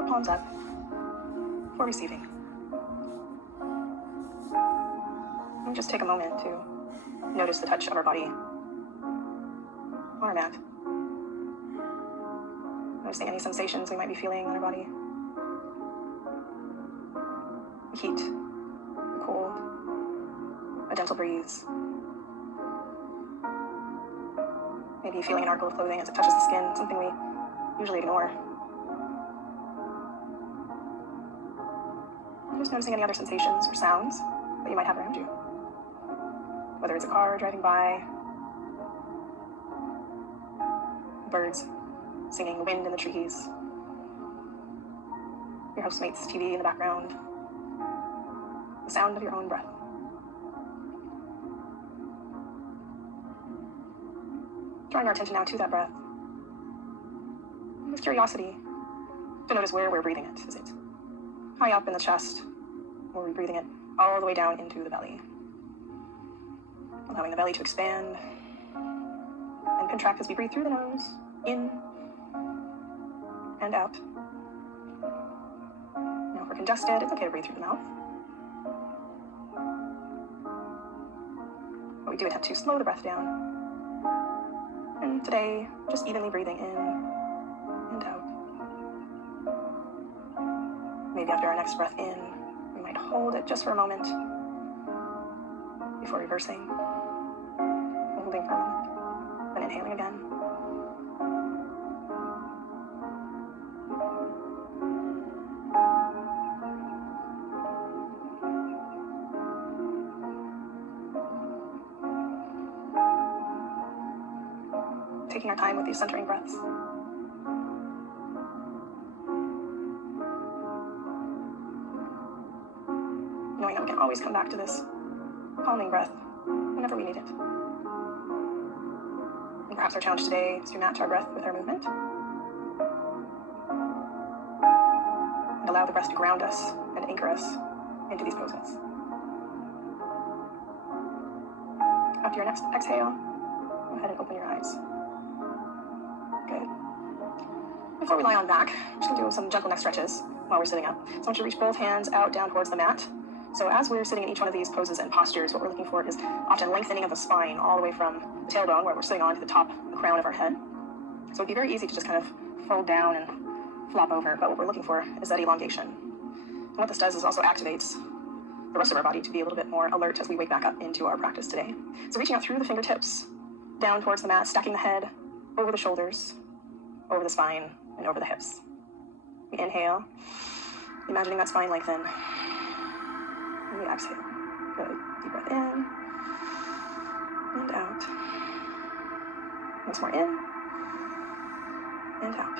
or palms up for receiving. And just take a moment to notice the touch of our body on our mat. Noticing any sensations we might be feeling on our body. The heat, the cold, a gentle breeze. Maybe feeling an article of clothing as it touches the skin, something we usually ignore. Just noticing any other sensations or sounds that you might have around you. Whether it's a car driving by, birds singing, the wind in the trees, your housemate's TV in the background, the sound of your own breath. Drawing our attention now to that breath, with curiosity to notice where we're breathing it. Is it high up in the chest, or are we breathing it all the way down into the belly? Allowing the belly to expand and contract as we breathe through the nose, in and out. Now if we're congested, it's okay to breathe through the mouth. But we do attempt to slow the breath down. And today, just evenly breathing in and out. Maybe after our next breath in, we might hold it just for a moment before reversing, holding for a moment, then inhaling again. Taking our time with these centering breaths. Knowing that we can always come back to this calming breath whenever we need it. And perhaps our challenge today is to match our breath with our movement. And allow the breath to ground us and anchor us into these poses. After your next exhale, go ahead and open your eyes. Good. Before we lie on back, I'm just going to do some gentle neck stretches while we're sitting up. So I want you to reach both hands out down towards the mat. So as we're sitting in each one of these poses and postures, what we're looking for is often lengthening of the spine all the way from the tailbone, where we're sitting on, to the top, the crown of our head. So it'd be very easy to just kind of fold down and flop over, but what we're looking for is that elongation. And what this does is also activates the rest of our body to be a little bit more alert as we wake back up into our practice today. So reaching out through the fingertips, down towards the mat, stacking the head over the shoulders, over the spine, and over the hips. We inhale, imagining that spine lengthen. And we exhale. Good. Deep breath in and out. Once more in and out.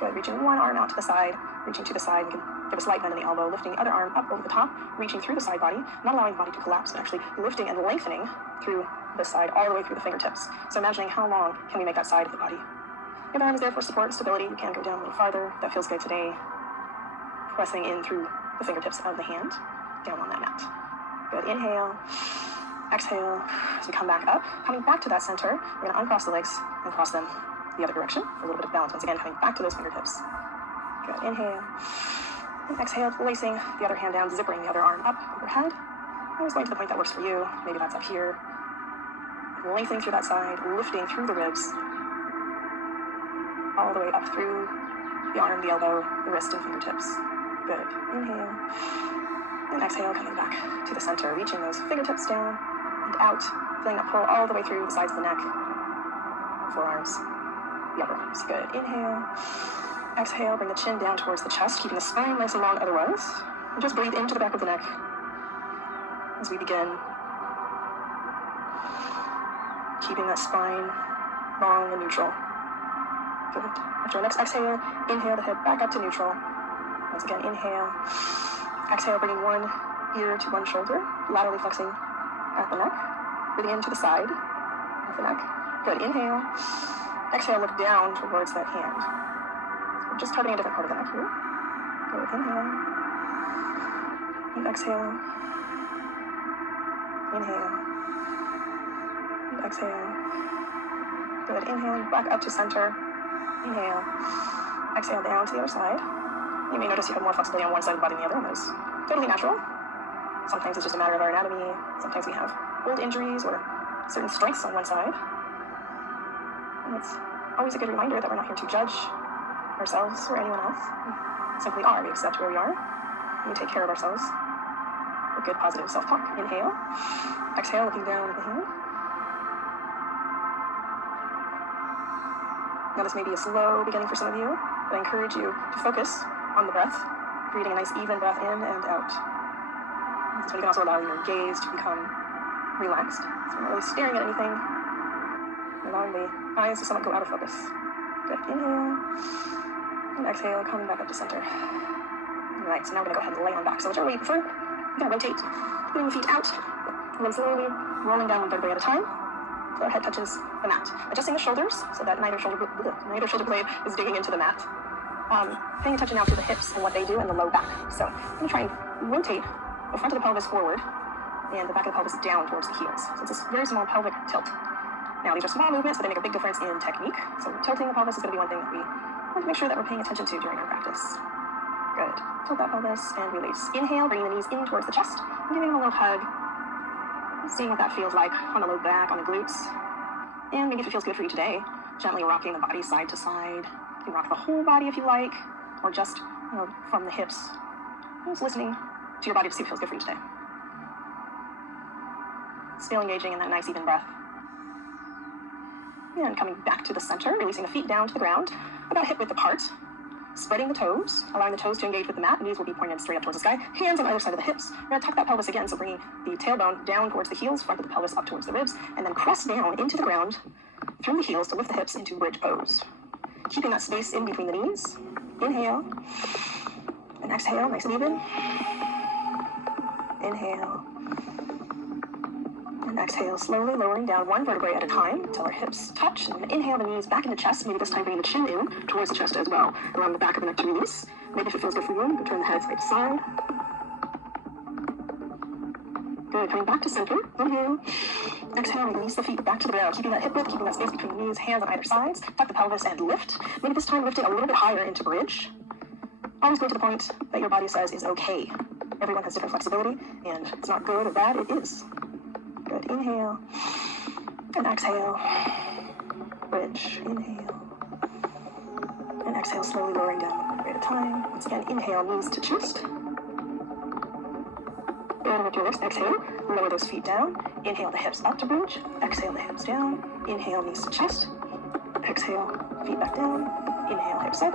Good. Reaching one arm out to the side, reaching to the side. You can give a slight bend in the elbow, lifting the other arm up over the top, reaching through the side body, not allowing the body to collapse, but actually lifting and lengthening through this side all the way through the fingertips. So imagining how long can we make that side of the body. The other arm is there for support and stability. You can go down a little farther. That feels good today. Pressing in through the fingertips of the hand, down on that mat. Good. Inhale, exhale. As we come back up, coming back to that center, we're going to uncross the legs and cross them the other direction for a little bit of balance. Once again, coming back to those fingertips. Good. Inhale. And exhale, placing the other hand down, zippering the other arm up overhead. Always going to the point that works for you. Maybe that's up here. Lengthening through that side, lifting through the ribs, all the way up through the arm, the elbow, the wrist, and fingertips. Good. Inhale. And exhale, coming back to the center, reaching those fingertips down and out, feeling that pull all the way through the sides of the neck, forearms, the upper arms. Good. Inhale. Exhale, bring the chin down towards the chest, keeping the spine nice and long otherwise. And just breathe into the back of the neck as we begin. Keeping that spine long and neutral. Good. After our next exhale, inhale the head back up to neutral. Once again, inhale. Exhale, bringing one ear to one shoulder, laterally flexing at the neck. Breathing into the side of the neck. Good. Inhale. Exhale, look down towards that hand. So we're just targeting a different part of the neck here. Good. Inhale. And exhale. Inhale. And exhale. Good. Inhaling back up to center. Inhale. Exhale down to the other side. You may notice you have more flexibility on one side of the body than the other, and that is totally natural. Sometimes it's just a matter of our anatomy. Sometimes we have old injuries or certain strengths on one side. And it's always a good reminder that we're not here to judge ourselves or anyone else. We simply are. We accept where we are, and we take care of ourselves with good positive self-talk. Inhale. Exhale, looking down at the hand. Now this may be a slow beginning for some of you, but I encourage you to focus on the breath, creating a nice even breath in and out. So you can also allow your gaze to become relaxed. So you're not really staring at anything, allowing the eyes to somewhat go out of focus. Good. Inhale. And exhale, coming back up to center. All right, so now we're going to go ahead and lay on back. So whichever way you prefer, you're going to rotate, putting the feet out, and then slowly rolling down one vertebrae at a time until our head touches the mat. Adjusting the shoulders so that neither shoulder blade is digging into the mat. Paying attention now to the hips and what they do and the low back. So I'm going to try and rotate the front of the pelvis forward and the back of the pelvis down towards the heels. So it's a very small pelvic tilt. Now these are small movements, but they make a big difference in technique. So tilting the pelvis is going to be one thing that we want to make sure that we're paying attention to during our practice. Good. Tilt that pelvis and release. Inhale, bringing the knees in towards the chest and giving them a little hug. Seeing what that feels like on the low back, on the glutes. And maybe if it feels good for you today, gently rocking the body side to side. You can rock the whole body if you like, or just from the hips. Just listening to your body to see if it feels good for you today. Still engaging in that nice even breath. And coming back to the center, releasing the feet down to the ground, about hip width apart. Spreading the toes, allowing the toes to engage with the mat. Knees will be pointed straight up towards the sky. Hands on either side of the hips. We're going to tuck that pelvis again, so bringing the tailbone down towards the heels, front of the pelvis up towards the ribs, and then press down into the ground through the heels to lift the hips into bridge pose. Keeping that space in between the knees. Inhale. And exhale, nice and even. Inhale. And exhale, slowly lowering down one vertebrae at a time until our hips touch. And inhale the knees back into chest. Maybe this time bringing the chin in towards the chest as well. Around the back of the neck to release. Maybe if it feels good for you, you can turn the head side to side. Good. Coming back to center. Inhale. Exhale, release the feet back to the ground. Keeping that hip width, keeping that space between the knees, hands on either sides. Tuck the pelvis and lift. Maybe this time lift it a little bit higher into bridge. Always go to the point that your body says is okay. Everyone has different flexibility, and it's not good or bad, it is. Good. Inhale. And exhale. Bridge. Inhale. And exhale, slowly lowering down one vertebrae at a time. Once again, inhale, knees to chest. Go to your next exhale. Lower those feet down. Inhale the hips up to bridge. Exhale the hips down. Inhale, knees to chest. Exhale, feet back down. Inhale, hips up.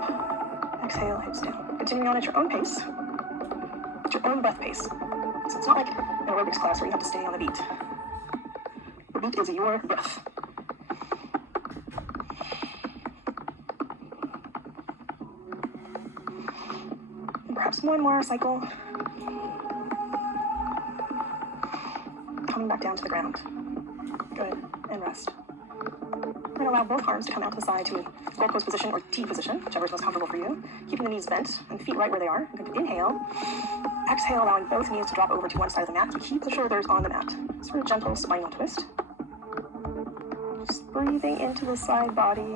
Exhale, hips down. Continuing on at your own pace. At your own breath pace. So it's not like an aerobics class where you have to stay on the beat. The beat is your breath. And perhaps one more cycle. Coming back down to the ground. Good. And rest. We're going to allow both arms to come out to the side to goal post position or T position, whichever is most comfortable for you. Keeping the knees bent and feet right where they are. We're going to inhale. Exhale, allowing both knees to drop over to one side of the mat. So keep the shoulders on the mat. Sort of gentle spinal twist. Just breathing into the side body.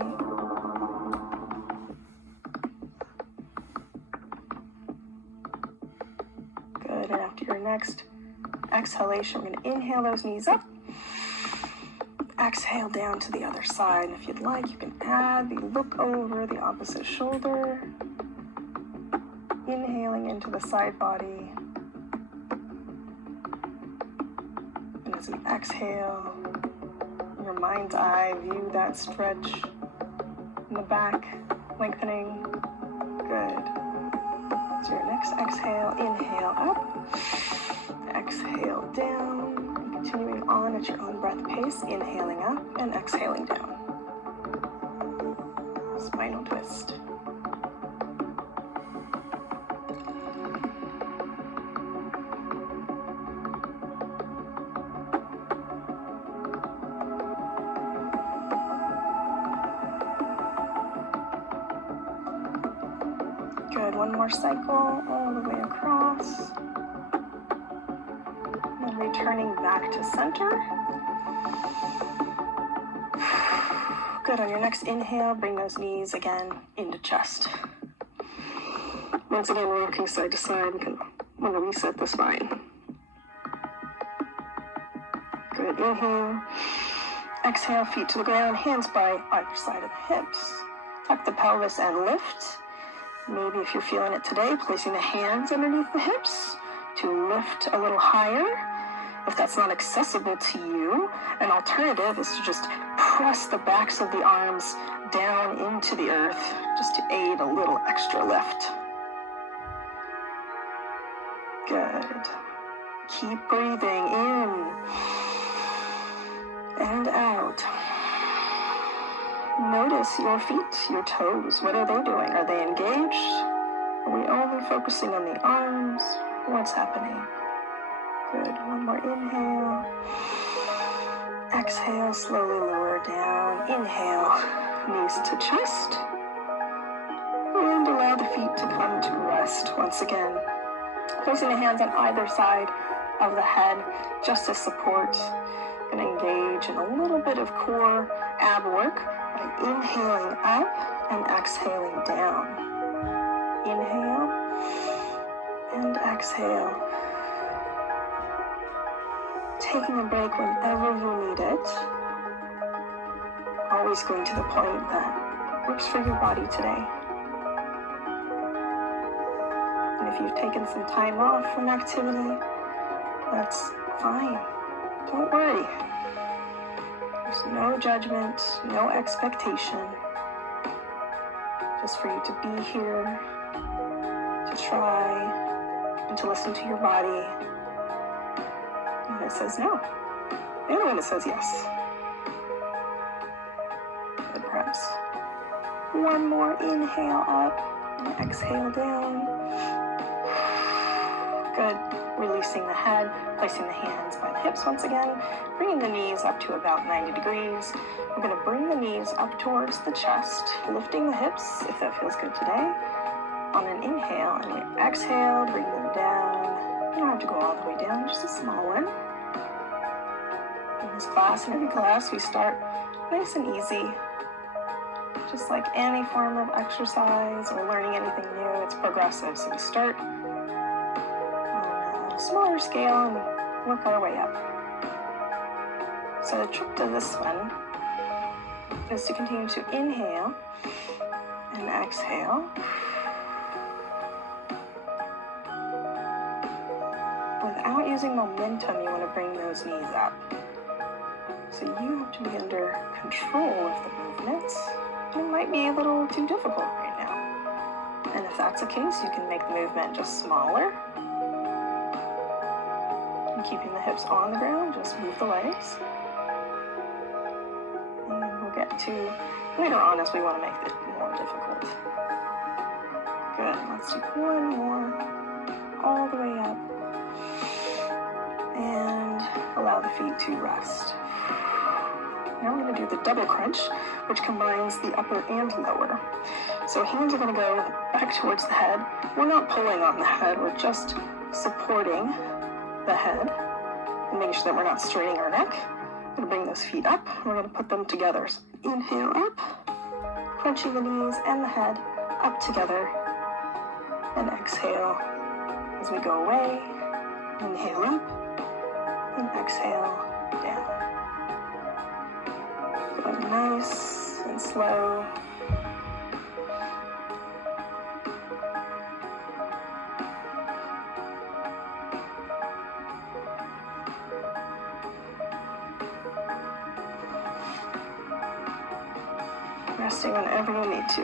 Good. And after your next exhalation, we're going to inhale those knees up. Exhale down to the other side. And if you'd like, you can add the look over the opposite shoulder. Inhaling into the side body. And as we exhale, in your mind's eye, view that stretch in the back, lengthening. Good. So your next exhale, inhale up. Exhale down. Continuing on at your own breath pace, inhaling up and exhaling down. Spinal twist. Good, one more cycle all the way across. And returning back to center. Good, on your next inhale, bring those knees again into chest. Once again, rocking side to side. We want to reset the spine. Good, inhale. Exhale, feet to the ground, hands by either side of the hips. Tuck the pelvis and lift. Maybe if you're feeling it today, placing the hands underneath the hips to lift a little higher. If that's not accessible to you, an alternative is to just press the backs of the arms down into the earth, just to aid a little extra lift. Good. Keep breathing in and out. Notice your feet, your toes. What are they doing? Are they engaged? Are we only focusing on the arms? What's happening? Good. One more inhale. Exhale, slowly lower down. Inhale, knees to chest. And allow the feet to come to rest once again. Placing the hands on either side of the head just as support. Going to engage in a little bit of core ab work by inhaling up and exhaling down. Inhale and exhale. Taking a break whenever you need it. Always going to the point that works for your body today. And if you've taken some time off from activity, that's fine. Don't worry. There's no judgment, no expectation. Just for you to be here, to try, and to listen to your body. When it says no, and when it says yes. Good, perhaps one more inhale up and exhale down. Good. Releasing the head, placing the hands by the hips once again, bringing the knees up to about 90 degrees. We're going to bring the knees up towards the chest, lifting the hips if that feels good today. On an inhale and an exhale, bring them down. You don't have to go all the way down, just a small one. In this class, in every class, we start nice and easy. Just like any form of exercise or learning anything new, it's progressive. So we start smaller scale and work our way up. So the trick to this one is to continue to inhale and exhale. Without using momentum, you want to bring those knees up. So you have to be under control of the movements. It might be a little too difficult right now. And if that's the case, you can make the movement just smaller. Keeping the hips on the ground, just move the legs. And we'll get to later on as we want to make it more difficult. Good, let's do one more, all the way up. And allow the feet to rest. Now we're going to do the double crunch, which combines the upper and lower. So hands are going to go back towards the head. We're not pulling on the head, we're just supporting the head and making sure that we're not straining our neck. We're going to bring those feet up. We're going to put them together. So inhale up, crunching the knees and the head up together, and exhale as we go away. Inhale up and exhale down. Going nice and slow. Resting whenever you need to.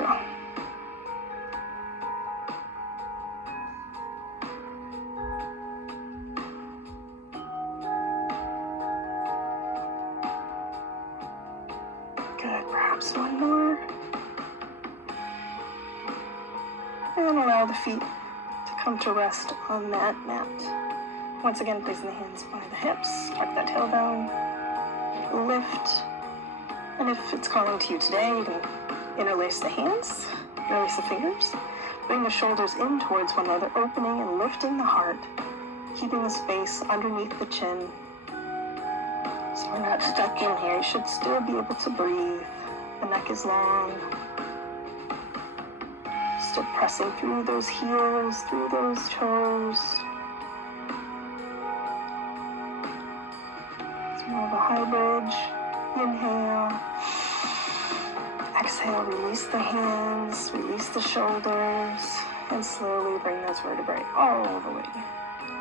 Good, perhaps one more. And allow the feet to come to rest on that mat. Once again, placing the hands by the hips, tuck that tailbone, lift. And if it's calling to you today, you can interlace the hands, interlace the fingers, bring the shoulders in towards one another, opening and lifting the heart, keeping the space underneath the chin. So we're not stuck in here. You should still be able to breathe. The neck is long. Still pressing through those heels, through those toes. It's more of a high bridge. Inhale. Exhale, release the hands, release the shoulders, and slowly bring those vertebrae all the way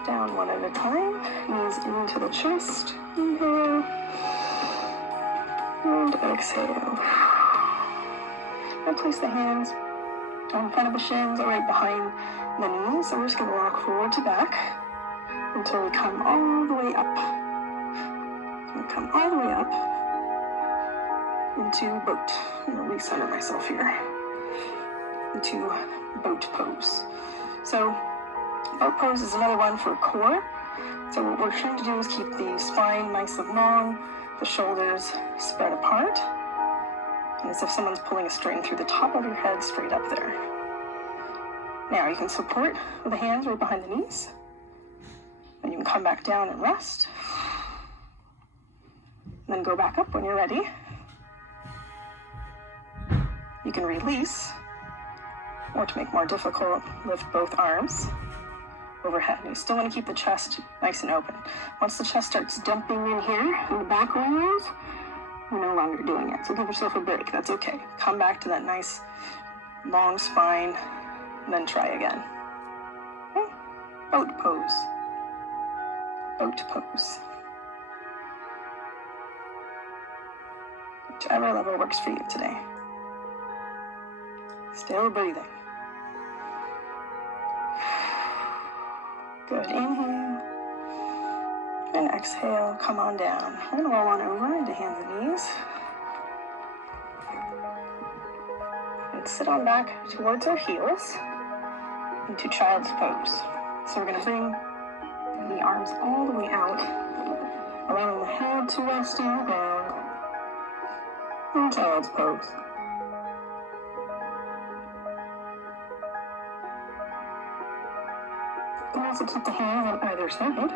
down one at a time. Knees into the chest. Inhale. And exhale. And place the hands in front of the shins or right behind the knees. So we're just going to rock forward to back until we come all the way up. So we come all the way up into boat. I'm going to recenter myself here. Into boat pose. So boat pose is another one for core. So what we're trying to do is keep the spine nice and long, the shoulders spread apart, and as if someone's pulling a string through the top of your head straight up there. Now you can support with the hands right behind the knees, and you can come back down and rest, and then go back up when you're ready. You can release, or to make more difficult, lift both arms overhead. You still want to keep the chest nice and open. Once the chest starts dumping in here in the back areas, you're no longer doing it. So give yourself a break. That's okay. Come back to that nice long spine, and then try again. Okay? Boat pose. Boat pose. Whichever level works for you today. Still breathing. Good. Inhale. And exhale. Come on down. We're going to roll on over into hands and knees. And sit on back towards our heels into child's pose. So we're going to bring the arms all the way out, allowing the head to rest on the ground in child's pose. You can also keep the hands on either side.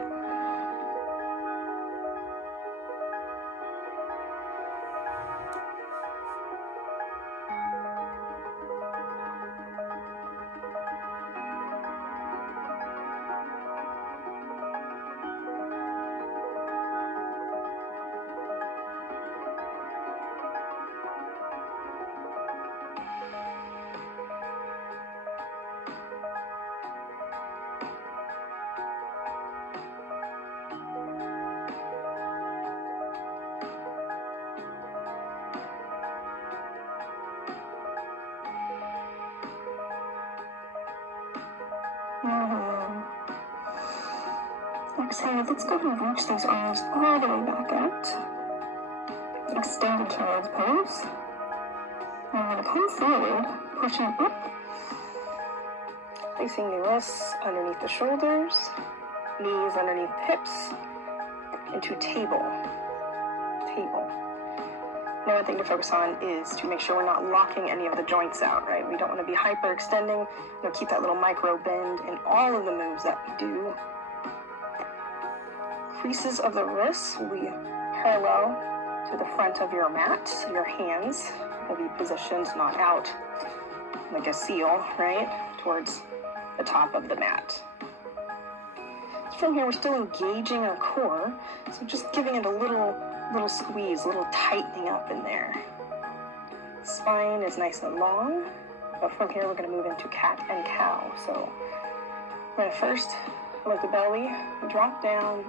Exhale, let's go ahead and reach those arms all the way back out. Extend the child's pose. I'm going to come forward, pushing up, placing the wrists underneath the shoulders, knees underneath the hips, into table. Table. Now, one thing to focus on is to make sure we're not locking any of the joints out, right? We don't want to be hyperextending. We'll keep that little micro bend in all of the moves that we do. Creases of the wrists will be parallel to the front of your mat, so your hands will be positioned not out like a seal, right, towards the top of the mat. So from here, we're still engaging our core, so just giving it a little squeeze, a little tightening up in there. Spine is nice and long, but from here, we're going to move into cat and cow. So we're going to first let the belly drop down.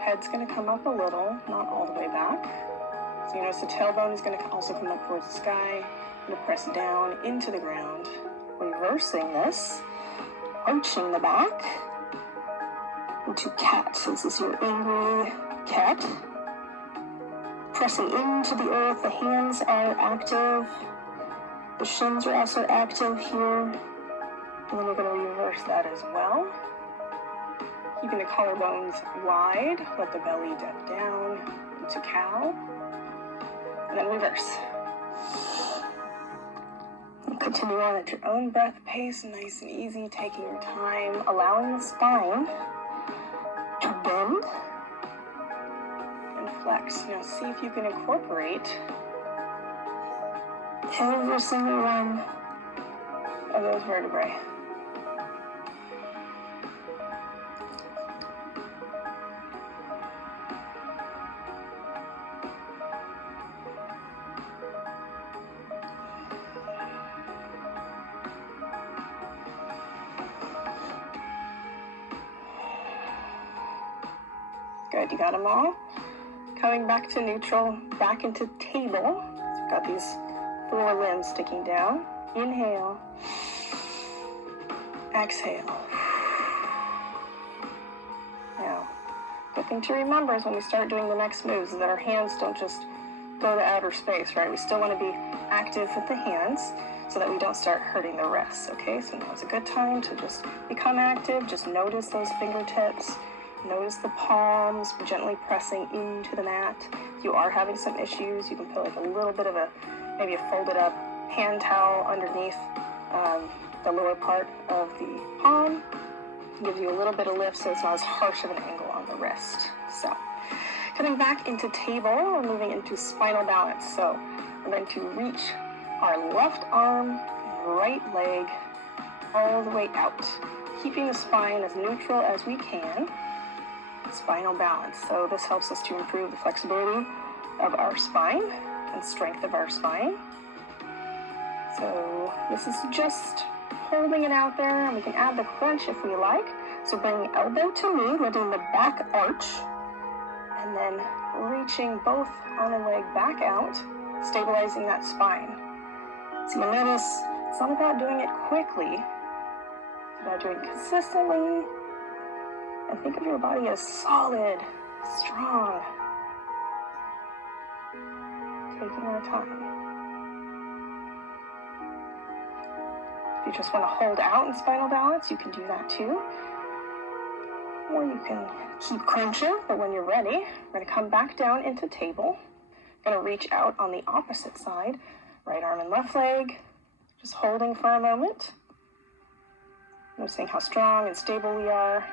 Head's going to come up a little, not all the way back. So you notice the tailbone is going to also come up towards the sky. I'm going to press down into the ground. Reversing this, arching the back into cat. So this is your angry cat. Pressing into the earth, the hands are active. The shins are also active here. And then we're going to reverse that as well. Keeping the collarbones wide, let the belly dip down into cow, and then reverse. And continue on at your own breath pace, nice and easy, taking your time, allowing the spine to bend and flex. Now see if you can incorporate every single one of those vertebrae. Good, you got them all. Coming back to neutral, back into table. So we've got these 4 limbs sticking down. Inhale. Exhale. Now, good thing to remember is when we start doing the next moves is that our hands don't just go to outer space, right? We still want to be active with the hands so that we don't start hurting the wrists, okay? So now's a good time to just become active. Just notice those fingertips. Notice the palms gently pressing into the mat. If you are having some issues, you can put like a little bit of maybe a folded up hand towel underneath the lower part of the palm. It gives you a little bit of lift so it's not as harsh of an angle on the wrist. So, coming back into table, we're moving into spinal balance. So, we're going to reach our left arm and right leg all the way out, keeping the spine as neutral as we can. Spinal balance. So this helps us to improve the flexibility of our spine and strength of our spine. So this is just holding it out there, and we can add the crunch if we like. So bring elbow to knee, letting the back arch, and then reaching both arm and leg back out, stabilizing that spine. So you'll notice it's not about doing it quickly, it's about doing it consistently. And think of your body as solid, strong. Taking our time. If you just want to hold out in spinal balance, you can do that too. Or you can keep crunching, but when you're ready, we're going to come back down into table. Going to reach out on the opposite side, right arm and left leg, just holding for a moment. Noticing how strong and stable we are.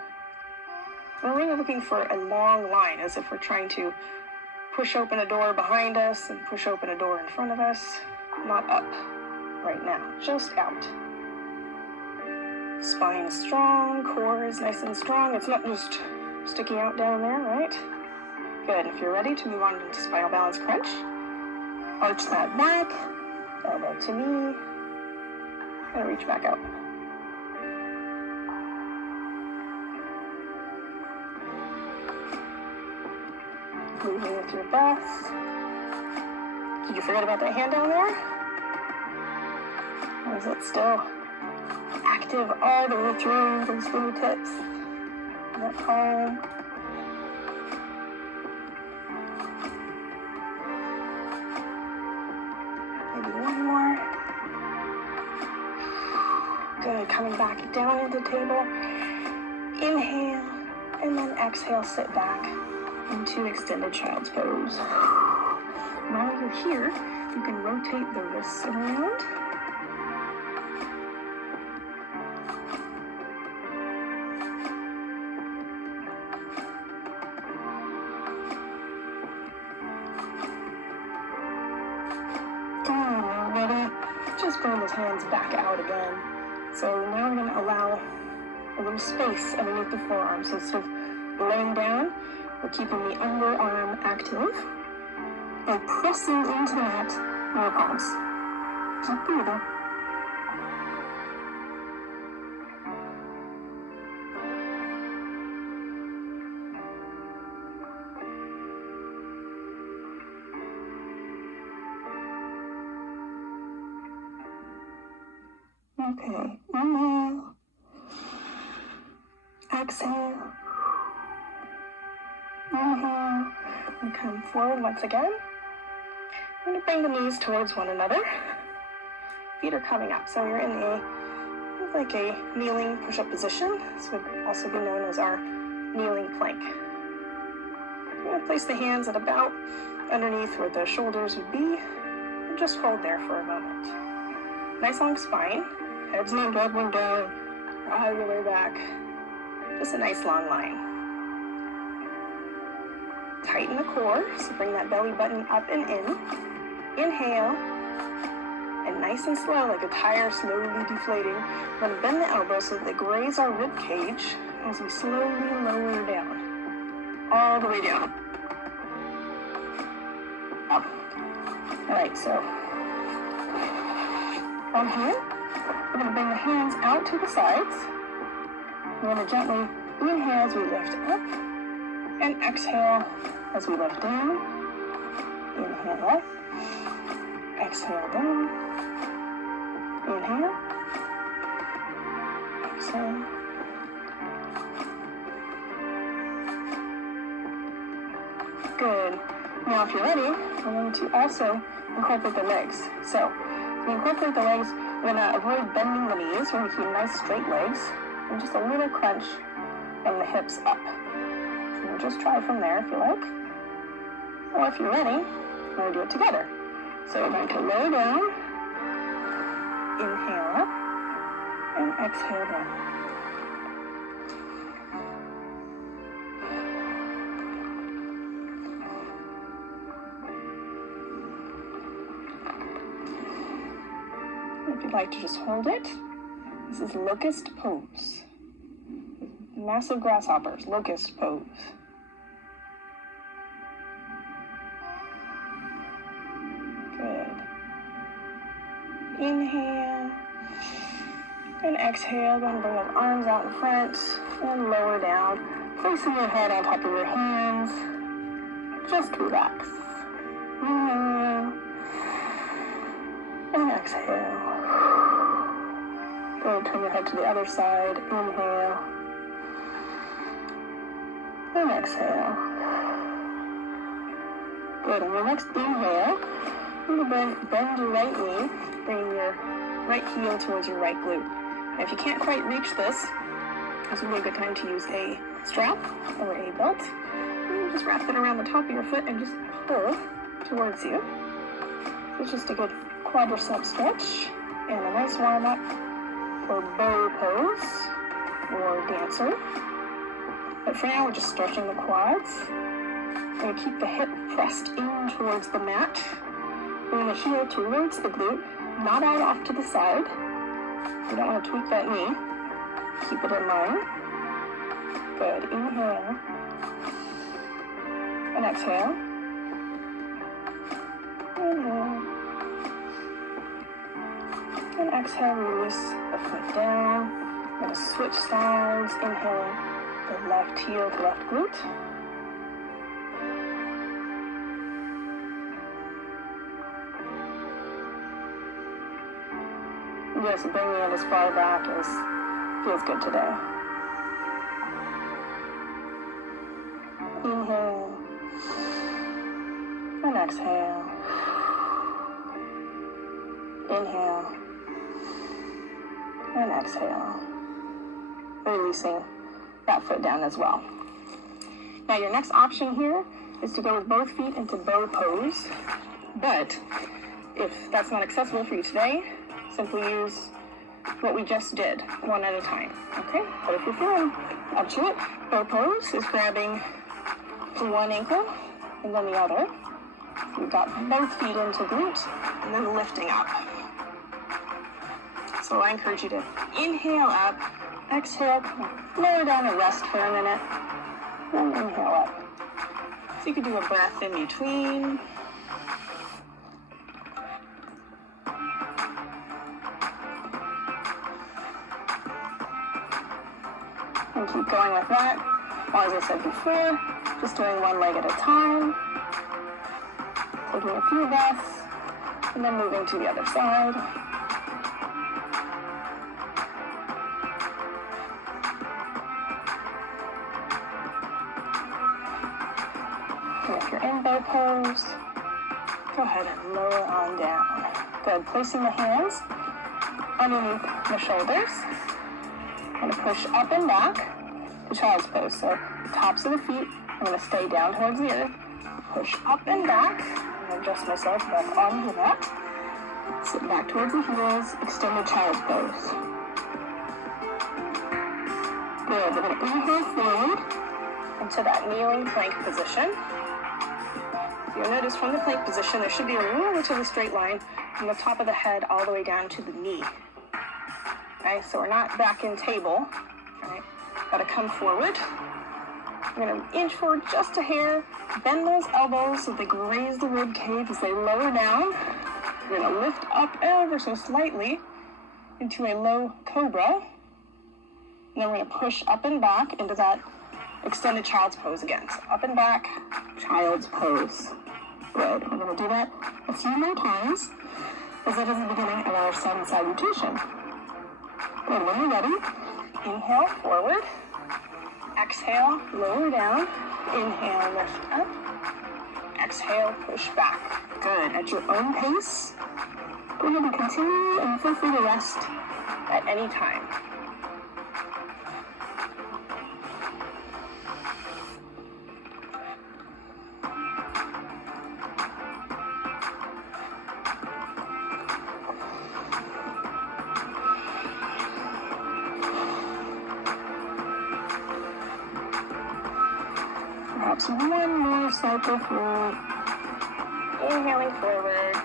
We're really looking for a long line, as if we're trying to push open a door behind us and push open a door in front of us. Not up right now, just out. Spine is strong, core is nice and strong. It's not just sticking out down there, right? Good, if you're ready to move on into spinal balance crunch, arch that back, elbow to knee, and reach back out. Moving with your breath. Did you forget about that hand down there? Or is it still active all the way through those fingertips? And that palm. Maybe one more. Good, coming back down into table. Inhale, and then exhale, sit back into extended child's pose. While you're here, you can rotate the wrists around. Good, ready? Just bring those hands back out again. So now we're going to allow a little space underneath the forearm. So instead of laying down, we're keeping the underarm active and pressing into the mat in our palms. Keep breathing. Okay, inhale, exhale. Inhale, and come forward once again. I'm going to bring the knees towards one another. Feet are coming up, so you're in like a kneeling push-up position. This would also be known as our kneeling plank. I'm going to place the hands at about underneath where the shoulders would be, and just hold there for a moment. Nice long spine, head's not dropping down, all the way back. Just a nice long line. Tighten the core, so bring that belly button up and in. Inhale, And nice and slow, like a tire slowly deflating. We're going to bend the elbows so that they graze our rib cage as we slowly lower down. All the way down. Up. Alright, so from here, we're going to bring the hands out to the sides. We're going to gently inhale as we lift up and exhale as we lift down. Inhale up, exhale down, inhale, exhale. Good. Now if you're ready, we're going to also incorporate the legs. So we incorporate the legs, we're going to avoid bending the knees. We're going to keep nice straight legs and just a little crunch and the hips up. So we'll just try from there if you like. Or if you're ready, we're going to do it together. So we're going to lower down, inhale up, and exhale down. If you'd like to just hold it, this is locust pose. Massive grasshoppers, locust pose. Good. Inhale and exhale. Go ahead and bring those arms out in front and lower down. Placing your head on top of your hands. Just relax. Inhale and exhale. Go ahead and turn your head to the other side. Inhale and exhale. Good. On your next inhale, you're going to bend your right knee, bringing your right heel towards your right glute. Now, if you can't quite reach this would be a good time to use a strap or a belt. And you just wrap it around the top of your foot and just pull towards you. So it's just a good quadricep stretch and a nice warm-up for bow pose or dancer. But for now, we're just stretching the quads. We're going to keep the hip pressed in towards the mat. Bring the heel towards the glute, not out off to the side. You don't want to tweak that knee. Keep it in line. Good. Inhale. And exhale. Inhale. And exhale, release the foot down. I'm going to switch sides. Inhaling the left heel to left glute. Just bringing it as far back as feels good today. Inhale and exhale. Inhale and exhale. Releasing that foot down as well. Now your next option here is to go with both feet into bow pose. But if that's not accessible for you today, simply use what we just did, one at a time, okay? But if you're feeling up to it, bow pose is grabbing one ankle and then the other. You've got both feet into glute and then lifting up. So I encourage you to inhale up, exhale, lower down and rest for a minute, then inhale up. So you could do a breath in between. And keep going with that. Or as I said before, just doing one leg at a time. Taking a few breaths, and then moving to the other side. And if you're in bow pose, go ahead and lower on down. Good. Placing the hands underneath the shoulders. I'm going to push up and back to child's pose. So tops of the feet, I'm going to stay down towards the earth. Push up and back. I'm going to adjust myself back onto that. Sit back towards the heels. Extended child's pose. Good. We're going to inhale forward into that kneeling plank position. So you'll notice from the plank position, there should be a relatively straight line from the top of the head all the way down to the knee. Okay, so we're not back in table. Right? Gotta come forward. We're gonna inch forward just a hair, bend those elbows so they graze the rib cage as they lower down. We're gonna lift up ever so slightly into a low cobra. And then we're gonna push up and back into that extended child's pose again. So up and back, child's pose. Good. We're gonna do that a few more times as it is the beginning of our sun salutation. Good. When you're ready, inhale forward. Exhale, lower down. Inhale, lift up. Exhale, push back. Good. At your own pace. Go ahead and continue and feel free to rest at any time. Perhaps one more cycle through. Inhaling forward.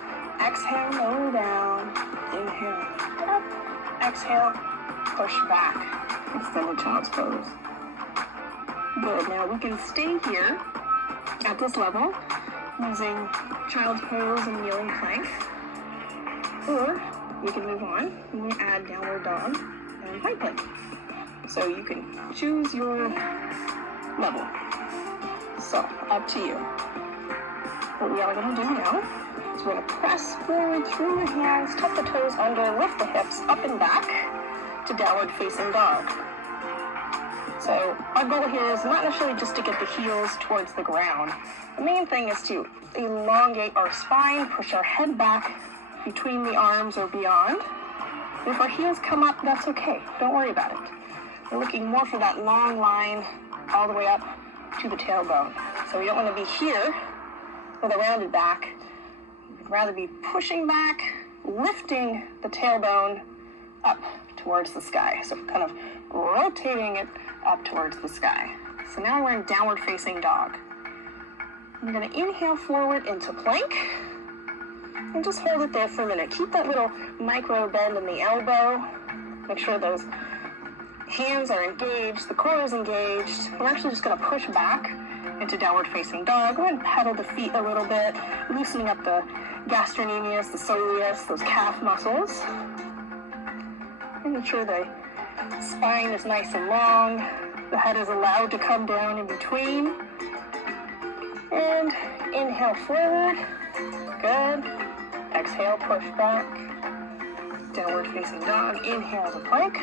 Exhale, lower down. Inhale, lift up. Exhale, push back. Extended child's pose. Good. Now we can stay here at this level using child's pose and kneeling plank. Or we can move on and we add downward dog and high plank. So you can choose your level. So, up to you. What we are going to do now is we're going to press forward through the hands, tuck the toes under, lift the hips up and back to downward facing dog. So, our goal here is not necessarily just to get the heels towards the ground. The main thing is to elongate our spine, push our head back between the arms or beyond. And if our heels come up, that's okay. Don't worry about it. We're looking more for that long line all the way up to the tailbone. So we don't want to be here with a rounded back. We'd rather be pushing back, lifting the tailbone up towards the sky. So kind of rotating it up towards the sky. So now we're in downward facing dog. I'm going to inhale forward into plank and just hold it there for a minute. Keep that little micro bend in the elbow. Make sure those hands are engaged, the core is engaged. We're actually just going to push back into downward facing dog. Go ahead and pedal the feet a little bit, loosening up the gastrocnemius, the soleus, those calf muscles. Making sure the spine is nice and long. The head is allowed to come down in between. And inhale forward. Good. Exhale, push back. Downward facing dog. Inhale to plank.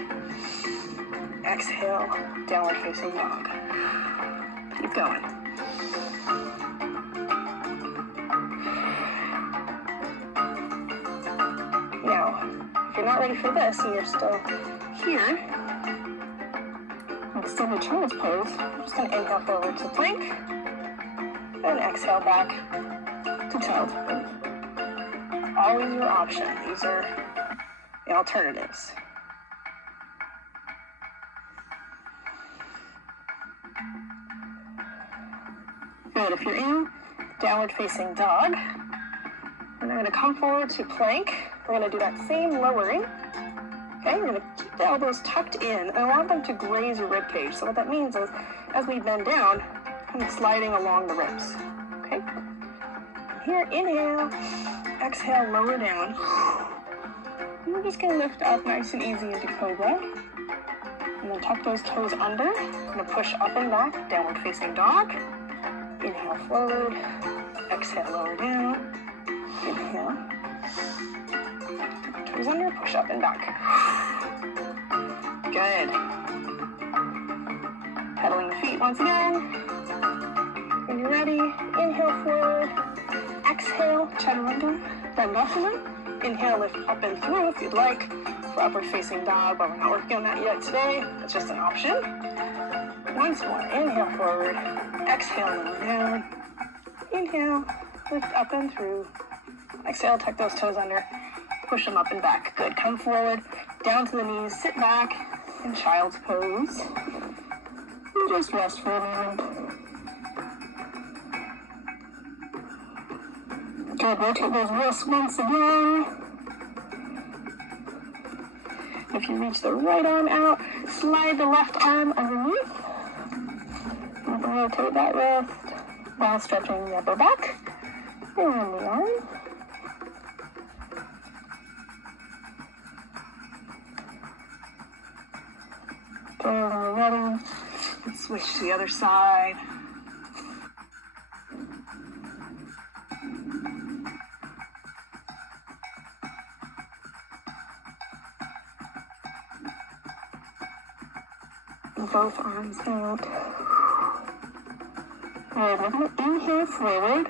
Exhale, downward facing dog. Keep going. Now, if you're not ready for this and you're still here, extended child's pose, I'm just going to inhale forward to plank, and exhale back to child's pose. Always your option. These are the alternatives. Good. If you're in downward facing dog, we're now going to come forward to plank. We're going to do that same lowering. Okay, we're going to keep the elbows tucked in and allow them to graze your rib cage. So what that means is, as we bend down, kind of sliding along the ribs. Okay? Here, inhale, exhale, lower down. And we're just going to lift up nice and easy into cobra. And then tuck those toes under. We're going to push up and back, downward facing dog. Inhale forward, exhale, lower down, inhale, toes under, push up and back. Good. Pedaling the feet once again. When you're ready, inhale forward, exhale, chaturanga, dandasana. Inhale, lift up and through if you'd like for upward facing dog, but we're not working on that yet today. It's just an option. Once more, inhale forward, exhale, lower down, inhale, lift up and through, exhale, tuck those toes under, push them up and back. Good, come forward, down to the knees, sit back in child's pose, and just rest for a moment. Good, rotate those wrists once again, If you reach the right arm out, slide the left arm underneath. And rotate that wrist while stretching the upper back and the arm. Okay, when we're ready, let's switch to the other side. Both arms out. Alright, we're going to inhale forward,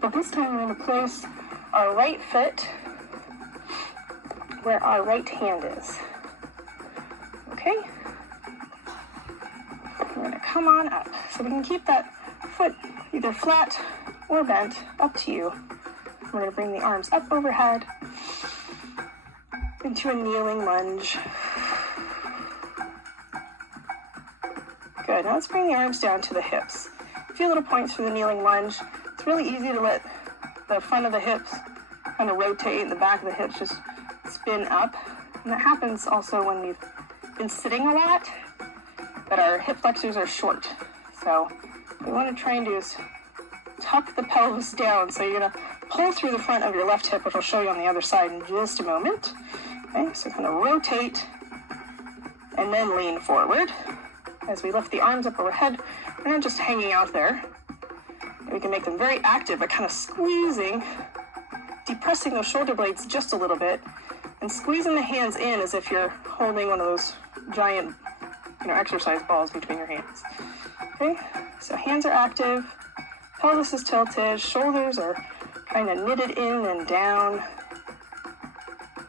but this time we're going to place our right foot where our right hand is. Okay? We're going to come on up. So we can keep that foot either flat or bent, up to you. We're going to bring the arms up overhead into a kneeling lunge. Good. Now let's bring the arms down to the hips. A few little points for the kneeling lunge. It's really easy to let the front of the hips kind of rotate, the back of the hips just spin up. And that happens also when we've been sitting a lot, but our hip flexors are short. So what we want to try and do is tuck the pelvis down. So you're going to pull through the front of your left hip, which I'll show you on the other side in just a moment. Okay, so kind of rotate and then lean forward. As we lift the arms up overhead, we're not just hanging out there. We can make them very active by kind of squeezing, depressing those shoulder blades just a little bit, and squeezing the hands in as if you're holding one of those giant, exercise balls between your hands. Okay, so hands are active, pelvis is tilted, shoulders are kind of knitted in and down.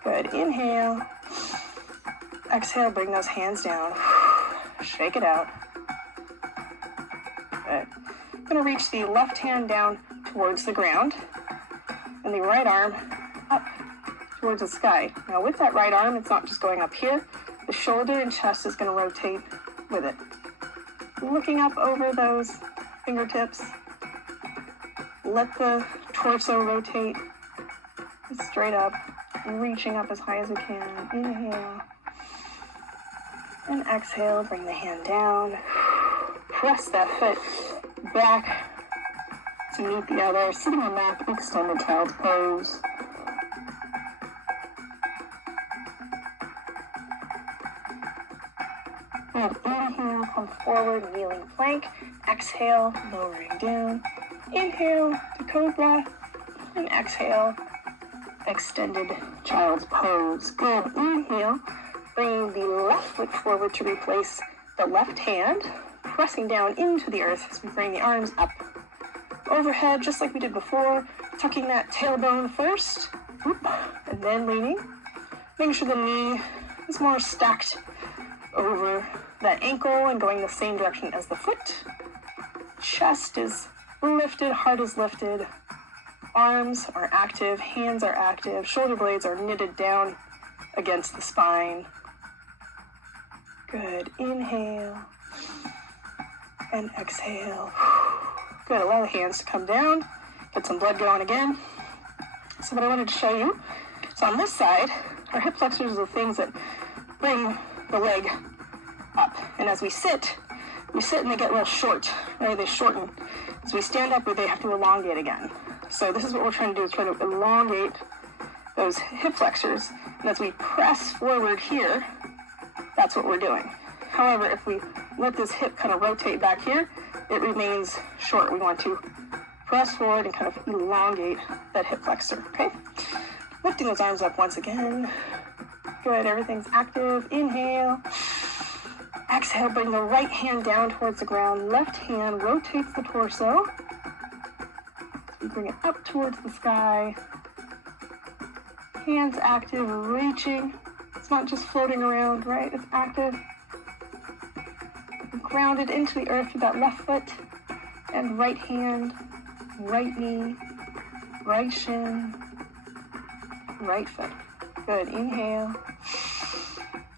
Good, inhale. Exhale, bring those hands down. Shake it out. Good. I'm going to reach the left hand down towards the ground and the right arm up towards the sky. Now with that right arm, it's not just going up here. The shoulder and chest is going to rotate with it. Looking up over those fingertips. Let the torso rotate straight up, reaching up as high as we can. Inhale. And exhale, bring the hand down. Press that foot back to meet the other. Sitting on back, extended child's pose. And inhale, come forward, kneeling plank. Exhale, lowering down. Inhale to cobra. And exhale, extended child's pose. Good. Inhale. Bringing the left foot forward to replace the left hand, pressing down into the earth as we bring the arms up overhead, just like we did before, tucking that tailbone first, and then leaning, making sure the knee is more stacked over that ankle and going the same direction as the foot. Chest is lifted, heart is lifted, arms are active, hands are active, shoulder blades are knitted down against the spine. Good. Inhale and exhale. Good. Allow the hands to come down. Get some blood going again. So what I wanted to show you, so on this side, our hip flexors are the things that bring the leg up. And as we sit and they get real short, right? They shorten. As we stand up, they have to elongate again. So this is what we're trying to do, is try to elongate those hip flexors. And as we press forward here, that's what we're doing. However, if we let this hip kind of rotate back here, it remains short. We want to press forward and kind of elongate that hip flexor, okay? Lifting those arms up once again. Good, everything's active. Inhale. Exhale, bring the right hand down towards the ground. Left hand rotates the torso. You bring it up towards the sky. Hands active, reaching. It's not just floating around, right? It's active. Grounded into the earth with that left foot and right hand, right knee, right shin, right foot. Good. Inhale.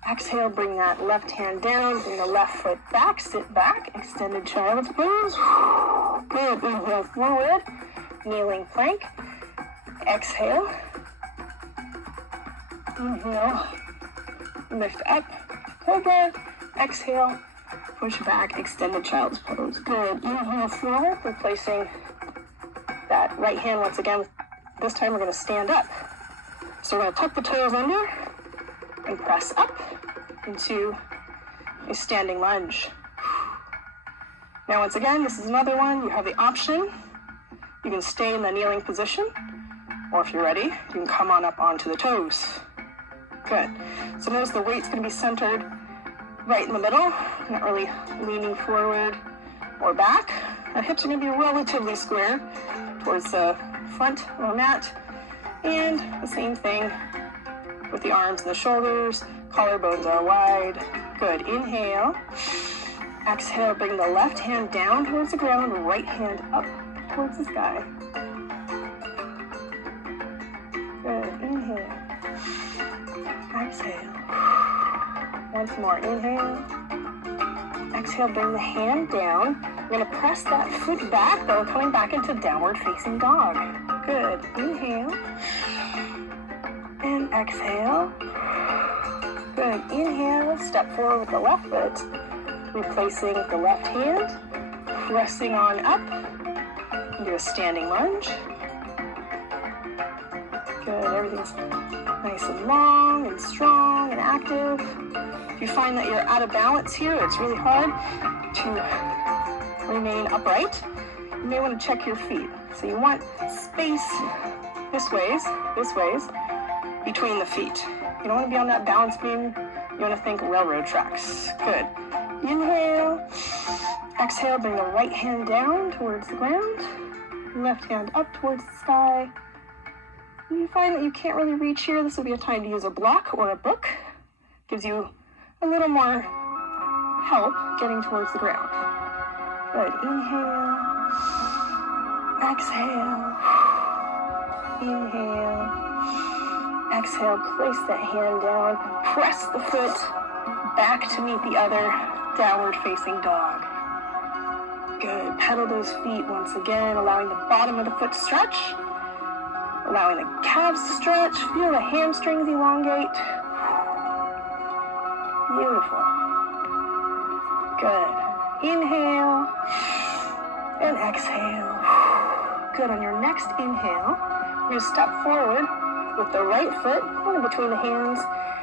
Exhale, bring that left hand down, bring the left foot back, sit back, extended child's pose. Good. Inhale forward, kneeling plank. Exhale. Inhale. lift up, cobra, exhale, push back, extended child's pose. Good. Inhale forward, replacing that right hand once again. This time we're going to stand up. So we're going to tuck the toes under and press up into a standing lunge. Now once again, this is another one. You have the option. You can stay in the kneeling position, or if you're ready, you can come on up onto the toes. Good. So notice the weight's going to be centered right in the middle, not really leaning forward or back. Our hips are going to be relatively square towards the front of our mat. And the same thing with the arms and the shoulders. Collarbones are wide. Good. Inhale. Exhale, bring the left hand down towards the ground, right hand up towards the sky. Good. Inhale. Exhale. Once more. Inhale. Exhale, bring the hand down. We're going to press that foot back, though, coming back into downward facing dog. Good. Inhale. And exhale. Good. Inhale. Step forward with the left foot, replacing the left hand, pressing on up. Do a standing lunge. Good. Everything's nice and long and strong and active. If you find that you're out of balance here, it's really hard to remain upright, you may want to check your feet. So you want space this ways, between the feet. You don't want to be on that balance beam. You want to think railroad tracks. Good. Inhale. Exhale, bring the right hand down towards the ground. Left hand up towards the sky. If you find that you can't really reach here, this will be a time to use a block or a book. Gives you a little more help getting towards the ground. Good. Inhale. Exhale. Inhale. Exhale. Place that hand down. Press the foot back to meet the other downward facing dog. Good. Pedal those feet once again, allowing the bottom of the foot to stretch. Allowing the calves to stretch. Feel the hamstrings elongate. Beautiful. Good. Inhale and exhale. Good. On your next inhale, you step forward with the right foot in between the hands,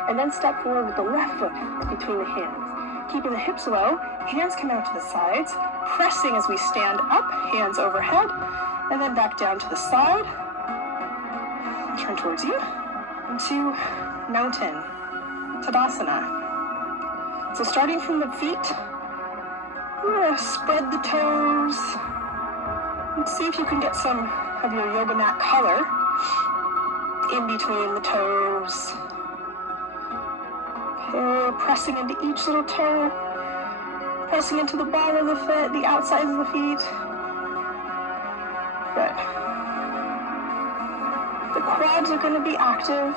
and then step forward with the left foot between the hands. Keeping the hips low, hands come out to the sides, pressing as we stand up, hands overhead, and then back down to the side. Turn towards you into mountain, Tadasana. So starting from the feet, we're going to spread the toes and see if you can get some of your yoga mat color in between the toes. Okay, pressing into each little toe, pressing into the ball of the foot, the outsides of the feet. Good. The quads are going to be active.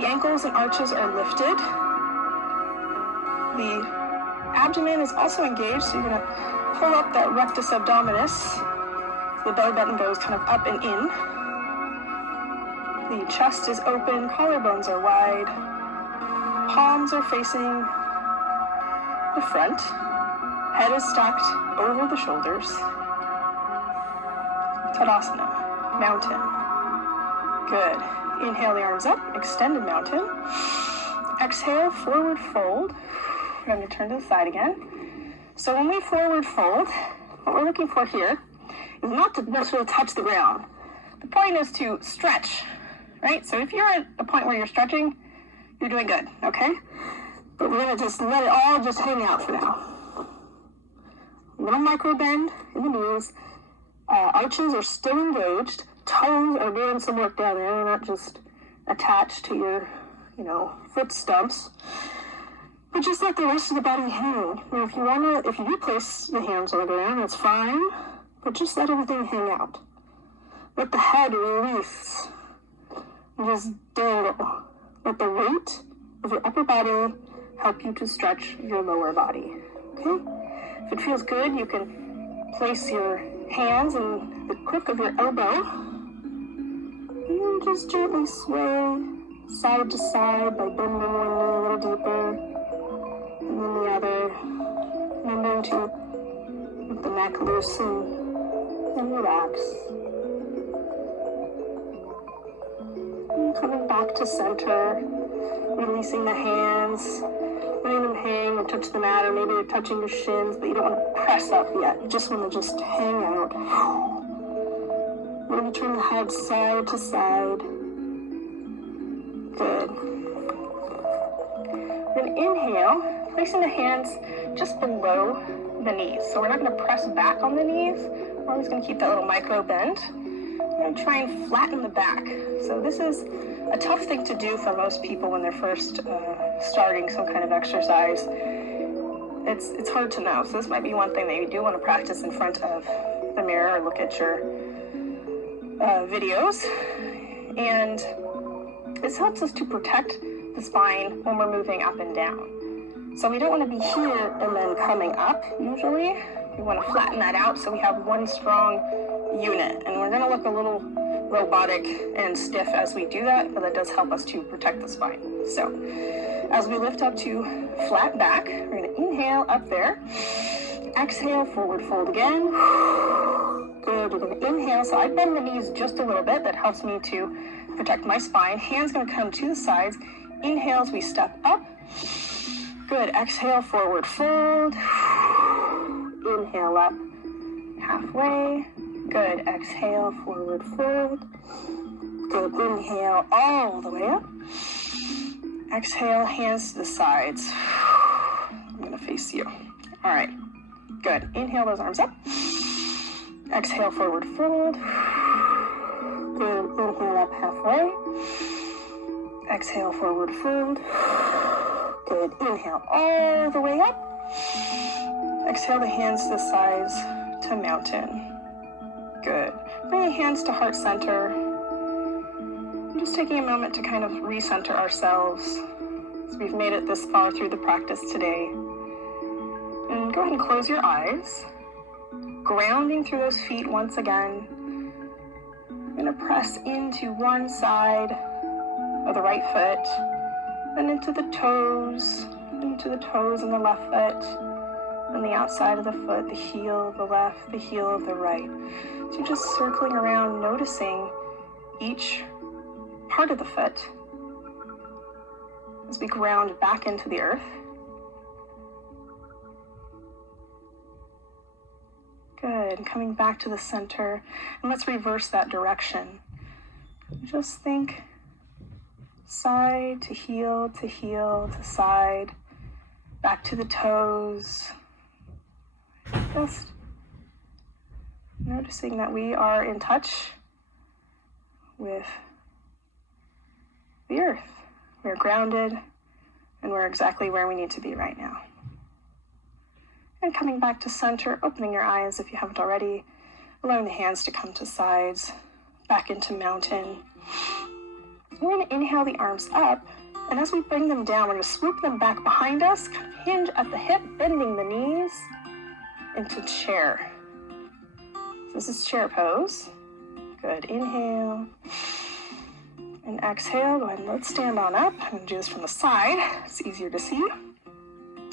The ankles and arches are lifted. The abdomen is also engaged, so you're going to pull up that rectus abdominis. The belly button goes kind of up and in. The chest is open, collarbones are wide. Palms are facing the front. Head is stacked over the shoulders. Tadasana, mountain. Good. Inhale the arms up, extended mountain. Exhale, forward fold. We're going to turn to the side again. So when we forward fold, what we're looking for here is not to necessarily touch the ground. The point is to stretch, right? So if you're at a point where you're stretching, you're doing good, okay? But we're going to just let it all just hang out for now. A little micro bend in the knees. Arches are still engaged. Toes are doing some work down there. They're not just attached to your, foot stumps. But just let the rest of the body hang. Now, if you do place the hands on the ground, that's fine. But just let everything hang out. Let the head release. And just dangle. Let the weight of your upper body help you to stretch your lower body. Okay? If it feels good, you can place your hands in the crook of your elbow. And just gently sway side to side by bending one knee a little deeper, and then the other. Remembering to let the neck loosen and relax. And coming back to center, releasing the hands, letting them hang or touch the mat, or maybe they're touching your shins, but you don't want to press up yet. You just want to just hang out. Maybe turn the head side to side. Good. Then inhale, placing the hands just below the knees. So we're not going to press back on the knees. We're always going to keep that little micro bend. We're going to try and flatten the back. So this is a tough thing to do for most people when they're first starting some kind of exercise. It's hard to know. So this might be one thing that you do want to practice in front of the mirror or look at your videos. And this helps us to protect the spine when we're moving up and down. So we don't want to be here and then coming up usually. We want to flatten that out so we have one strong unit. And we're going to look a little robotic and stiff as we do that, but that does help us to protect the spine. So as we lift up to flat back, we're going to inhale up there. Exhale, forward fold again. Good. We're going to inhale. So I bend the knees just a little bit. That helps me to protect my spine. Hands going to come to the sides. Inhale as we step up. Good. Exhale, forward fold. Inhale up halfway. Good. Exhale, forward fold. Good. Inhale all the way up. Exhale, hands to the sides. I'm going to face you. All right. Good. Inhale those arms up. Exhale, forward fold. Good. Inhale up halfway. Exhale, forward fold. Good. Inhale all the way up. Exhale the hands to the sides to mountain. Good. Bring your hands to heart center. I'm just taking a moment to kind of recenter ourselves as we've made it this far through the practice today. And go ahead and close your eyes. Grounding through those feet once again. I'm going to press into one side of the right foot, then into the toes in the left foot, and the outside of the foot, the heel of the left, the heel of the right. So you're just circling around, noticing each part of the foot as we ground back into the earth. Good. Coming back to the center. And let's reverse that direction. Just think side to heel to side, back to the toes. Just noticing that we are in touch with the earth. We're grounded and we're exactly where we need to be right now. And coming back to center, opening your eyes if you haven't already, allowing the hands to come to sides, back into mountain. We're going to inhale the arms up, and as we bring them down, we're going to swoop them back behind us, kind of hinge at the hip, bending the knees into chair. So this is chair pose. Good. Inhale and exhale. Go ahead and let's stand on up. I'm going to do this from the side. It's easier to see.